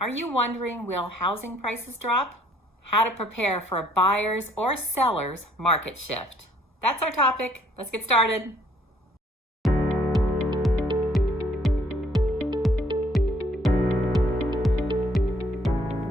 Are you wondering, will housing prices drop? How to prepare for a buyer's or seller's market shift. That's our topic. Let's get started.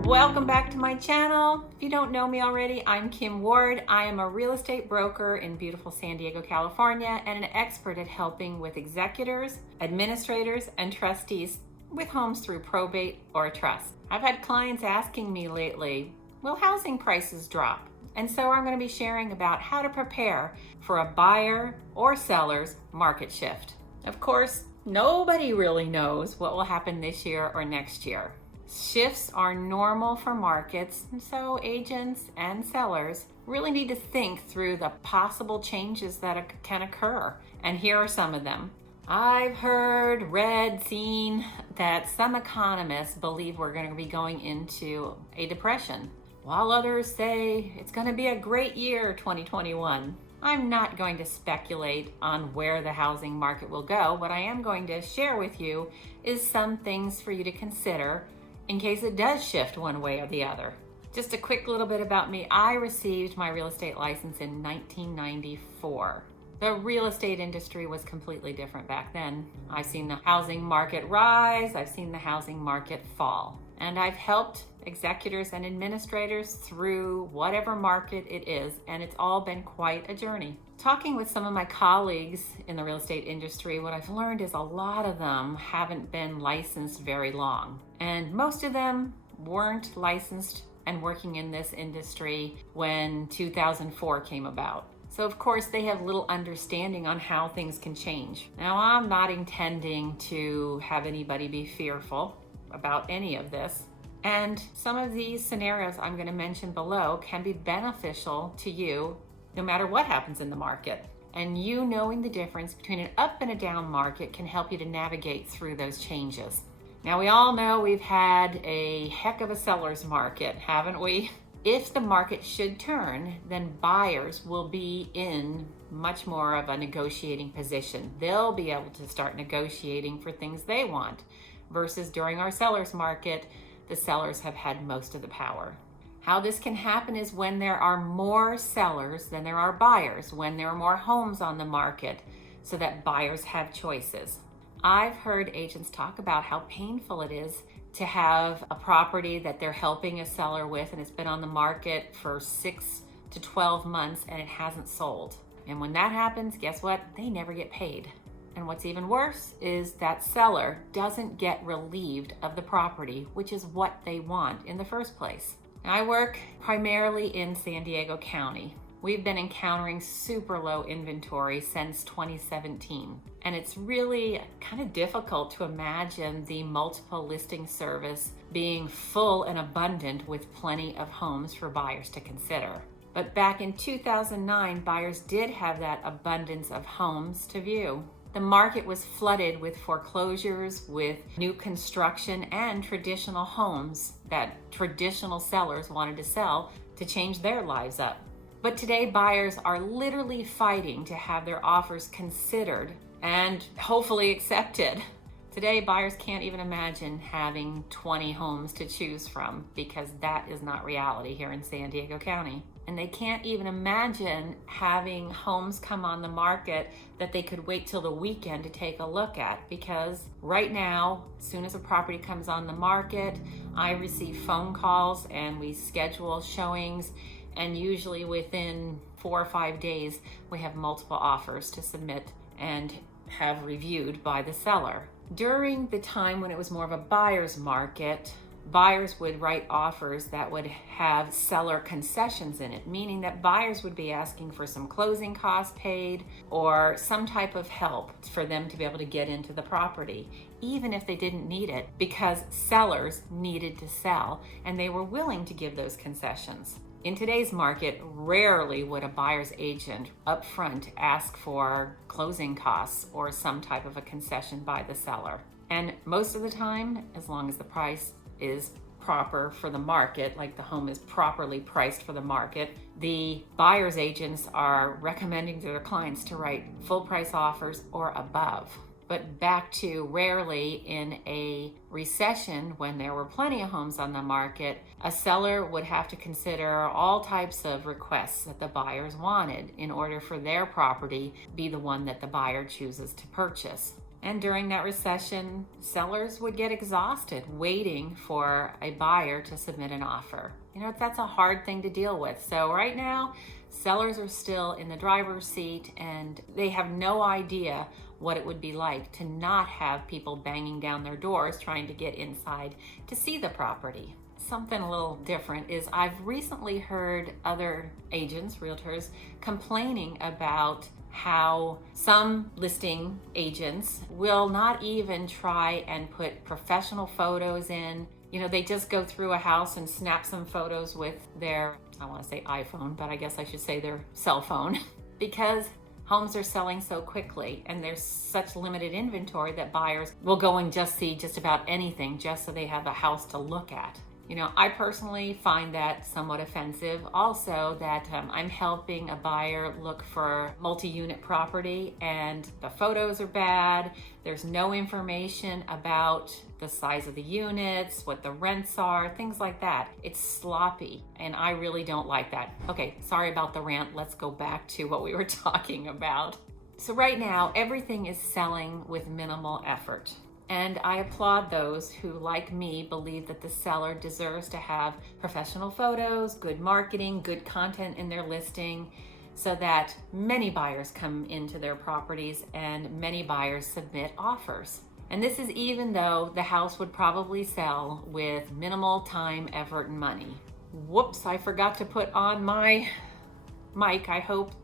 Welcome back to my channel. If you don't know me already, I'm KimWard. I am a real estate broker in beautiful San Diego, California, and an expert at helping with executors, administrators, and trustees with homes through probate or a trust. I've had clients asking me lately, will housing prices drop? And so I'm going to be sharing about how to prepare for a buyer or seller's market shift. Of course, nobody really knows what will happen this year or next year. Shifts are normal for markets, and so agents and sellers really need to think through the possible changes that can occur. And here are some of them. I've heard, read, seen that some economists believe we're going to be going into a depression, while others say it's going to be a great year, 2021. I'm not going to speculate on where the housing market will go. What I am going to share with you is some things for you to consider in case it does shift one way or the other. Just a quick little bit about me. I received my real estate license in 1994. The real estate industry was completely different back then. I've seen the housing market rise, I've seen the housing market fall, and I've helped executors and administrators through whatever market it is, and it's all been quite a journey. Talking with some of my colleagues in the real estate industry, what I've learned is a lot of them haven't been licensed very long, and most of them weren't licensed and working in this industry when 2004 came about. So of course they have little understanding on how things can change. Now, I'm not intending to have anybody be fearful about any of this. And some of these scenarios I'm going to mention below can be beneficial to you no matter what happens in the market. And you knowing the difference between an up and a down market can help you to navigate through those changes. Now, we all know we've had a heck of a seller's market, haven't we? If the market should turn, then buyers will be in much more of a negotiating position. They'll be able to start negotiating for things they want, versus during our seller's market, the sellers have had most of the power. How this can happen is when there are more sellers than there are buyers, when there are more homes on the market, so that buyers have choices. I've heard agents talk about how painful it is to have a property that they're helping a seller with and it's been on the market for 6 to 12 months and it hasn't sold. And when that happens, guess what? They never get paid. And what's even worse is that seller doesn't get relieved of the property, which is what they want in the first place. Now, I work primarily in San Diego County. We've been encountering super low inventory since 2017. And it's really kind of difficult to imagine the multiple listing service being full and abundant with plenty of homes for buyers to consider. But back in 2009, buyers did have that abundance of homes to view. The market was flooded with foreclosures, with new construction, and traditional homes that traditional sellers wanted to sell to change their lives up. But today, buyers are literally fighting to have their offers considered and hopefully accepted. Today, buyers can't even imagine having 20 homes to choose from because that is not reality here in San Diego County. And they can't even imagine having homes come on the market that they could wait till the weekend to take a look at, because right now, as soon as a property comes on the market, I receive phone calls and we schedule showings. And usually within 4 or 5 days, we have multiple offers to submit and have reviewed by the seller. During the time when it was more of a buyer's market, buyers would write offers that would have seller concessions in it, meaning that buyers would be asking for some closing costs paid or some type of help for them to be able to get into the property, even if they didn't need it, because sellers needed to sell and they were willing to give those concessions. In today's market, rarely would a buyer's agent upfront ask for closing costs or some type of a concession by the seller. And most of the time, as long as the price is proper for the market, like the home is properly priced for the market, the buyer's agents are recommending to their clients to write full price offers or above. but back to rarely in a recession when there were plenty of homes on the market, a seller would have to consider all types of requests that the buyers wanted in order for their property be the one that the buyer chooses to purchase. And during that recession, sellers would get exhausted waiting for a buyer to submit an offer. You know, that's a hard thing to deal with. So right now, sellers are still in the driver's seat and they have no idea what it would be like to not have people banging down their doors trying to get inside to see the property. Something a little different is I've recently heard other agents, realtors, complaining about how some listing agents will not even try and put professional photos in. You know, they just go through a house and snap some photos with their, I want to say iPhone, but I guess I should say their cell phone, because homes are selling so quickly and there's such limited inventory that buyers will go and just see just about anything just so they have a house to look at. You know, I personally find that somewhat offensive. Also, that I'm helping a buyer look for multi-unit property and the photos are bad. There's no information about the size of the units, what the rents are, things like that. It's sloppy and I really don't like that. Okay, sorry about the rant. Let's go back to what we were talking about. So right now, everything is selling with minimal effort. And I applaud those who, like me, believe that the seller deserves to have professional photos, good marketing, good content in their listing, so that many buyers come into their properties and many buyers submit offers. And this is even though the house would probably sell with minimal time, effort, and money. Whoops, I forgot to put on my mic. I hope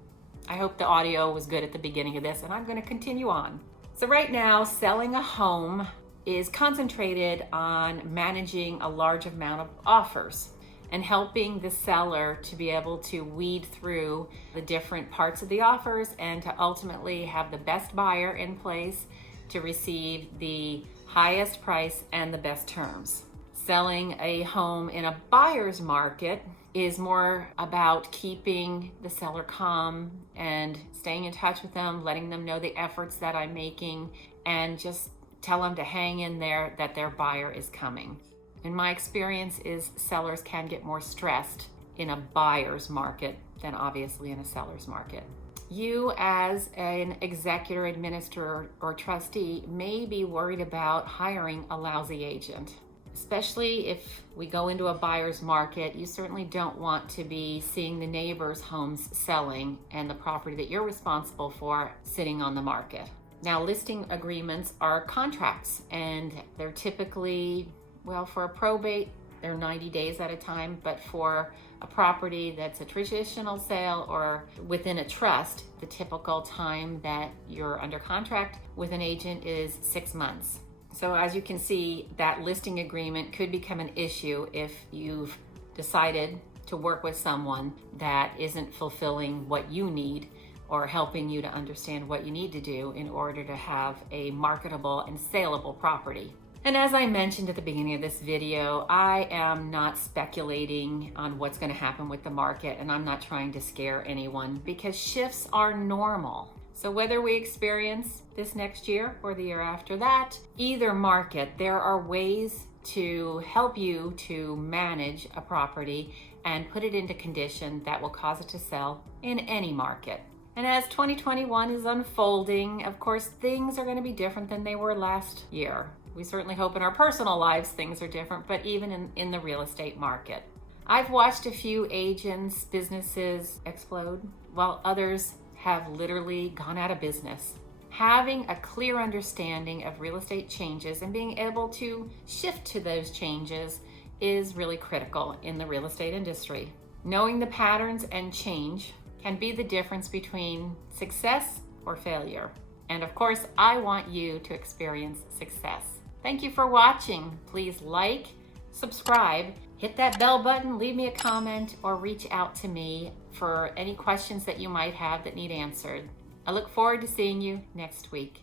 the audio was good at the beginning of this, and I'm going to continue on. So right now, selling a home is concentrated on managing a large amount of offers and helping the seller to be able to weed through the different parts of the offers and to ultimately have the best buyer in place to receive the highest price and the best terms. Selling a home in a buyer's market is more about keeping the seller calm and staying in touch with them, letting them know the efforts that I'm making, and just tell them to hang in there, that their buyer is coming. In my experience is sellers can get more stressed in a buyer's market than obviously in a seller's market. You as an executor, administrator, or trustee may be worried about hiring a lousy agent. Especially if we go into a buyer's market, you certainly don't want to be seeing the neighbor's homes selling and the property that you're responsible for sitting on the market. Now, listing agreements are contracts and they're typically, well, for a probate, they're 90 days at a time, but for a property that's a traditional sale or within a trust, the typical time that you're under contract with an agent is 6 months. So as you can see, that listing agreement could become an issue if you've decided to work with someone that isn't fulfilling what you need or helping you to understand what you need to do in order to have a marketable and saleable property. And as I mentioned at the beginning of this video, I am not speculating on what's going to happen with the market, and I'm not trying to scare anyone because shifts are normal. So whether we experience this next year or the year after that, either market, there are ways to help you to manage a property and put it into condition that will cause it to sell in any market. And as 2021 is unfolding, of course, things are going to be different than they were last year. We certainly hope in our personal lives things are different, but even in the real estate market. I've watched a few agents' businesses explode, while others have literally gone out of business. Having a clear understanding of real estate changes and being able to shift to those changes is really critical in the real estate industry. Knowing the patterns and change can be the difference between success or failure. And of course, I want you to experience success. Thank you for watching. Please like, subscribe, hit that bell button, leave me a comment, or reach out to me for any questions that you might have that need answered. I look forward to seeing you next week.